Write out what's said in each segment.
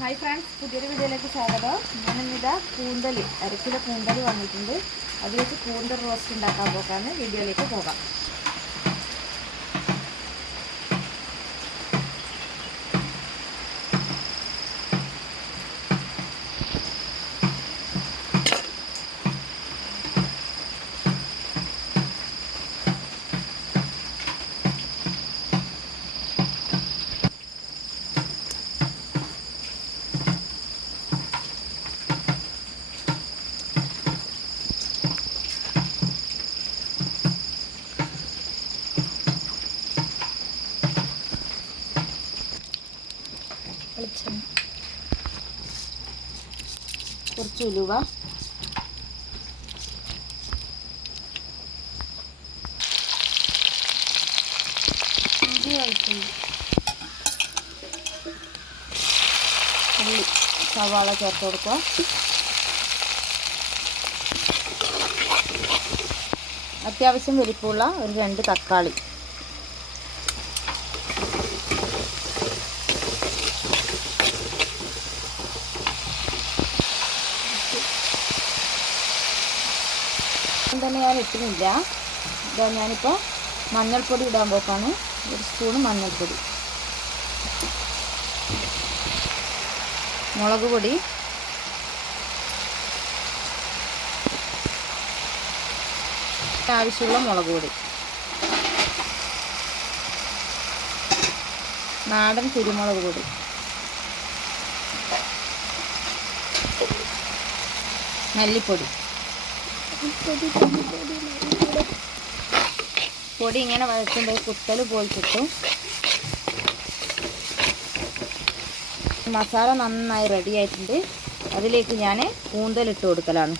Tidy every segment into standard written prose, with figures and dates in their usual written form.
Hi friends, പുതിയൊരു വീഡിയോയിലേക്ക് സ്വാഗതം. ഞാനിന്നിതാ കൂന്തൽ, അരക്കിലോ കൂന്തൽ വന്നിട്ടുണ്ട്. അത് വെച്ച് കൂന്തൽ റോസ്റ്റ് ഉണ്ടാക്കാൻ പോകാമെന്ന്. വീഡിയോയിലേക്ക് പോകാം. കുറച്ച് ഉലുവ, ഇഞ്ചി, വെളുത്തുള്ളി, ഉള്ളി, സവാള ചേർത്ത് കൊടുക്കുക. അത്യാവശ്യം വലിപ്പമുള്ള ഒരു 2 തക്കാളി, തന്നെ ഞാൻ ഇട്ടുന്നില്ല. ഇതാ ഞാനിപ്പോൾ മഞ്ഞൾപ്പൊടി ഇടാൻ പോക്കാണ്. 1 സ്പൂണ് മഞ്ഞൾപ്പൊടി, മുളക് പൊടി, ആവശ്യമുള്ള മുളക് പൊടി, നാടൻ കുരുമുളക് പൊടി, മല്ലിപ്പൊടി. പൊടി ഇങ്ങനെ വഴറ്റുമ്പോൾ കുത്തൽ പോയി കിട്ടും. മസാല നന്നായി റെഡി ആയിട്ടുണ്ട്. അതിലേക്ക് ഞാൻ കൂന്തലിട്ട് കൊടുക്കലാണ്.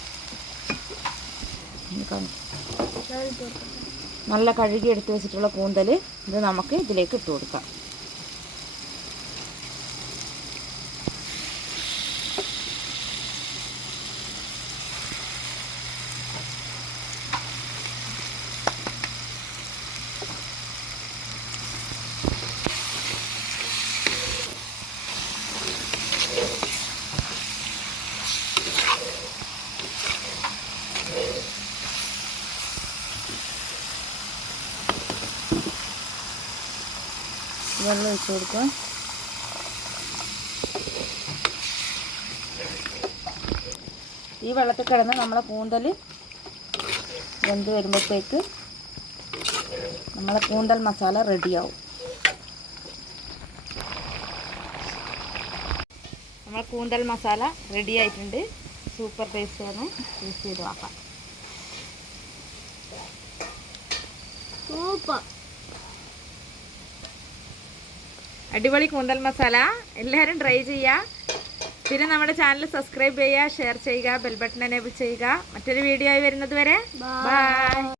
നല്ല കഴുകി എടുത്ത് വെച്ചിട്ടുള്ള കൂന്തൽ ഇത് നമുക്ക് ഇതിലേക്ക് ഇട്ട് കൊടുക്കാം. വെള്ളം ഒഴിച്ച് കൊടുക്കുക. ഈ വെള്ളത്തിൽ കിടന്ന് നമ്മളെ കൂന്തൽ വെന്ത് വരുമ്പോഴത്തേക്ക് നമ്മളെ കൂന്തൽ മസാല റെഡിയാവും. നമ്മളെ കൂന്തൽ മസാല റെഡി ആയിട്ടുണ്ട്. സൂപ്പർ ടേസ്റ്റാണ്. ടേസ്റ്റ് ചെയ്ത് നോക്കാം. സൂപ്പർ അടിപൊളി കൂന്തൽ മസാല. എല്ലാവരും ട്രൈ ചെയ്യുക. പിന്നെ നമ്മുടെ ചാനൽ സബ്സ്ക്രൈബ് ചെയ്യുക, ഷെയർ ചെയ്യുക, ബെൽ ബട്ടൺ എനേബിൾ ചെയ്യുക. മറ്റൊരു വീഡിയോ ആയി വരുന്നത് വരെ ബൈ.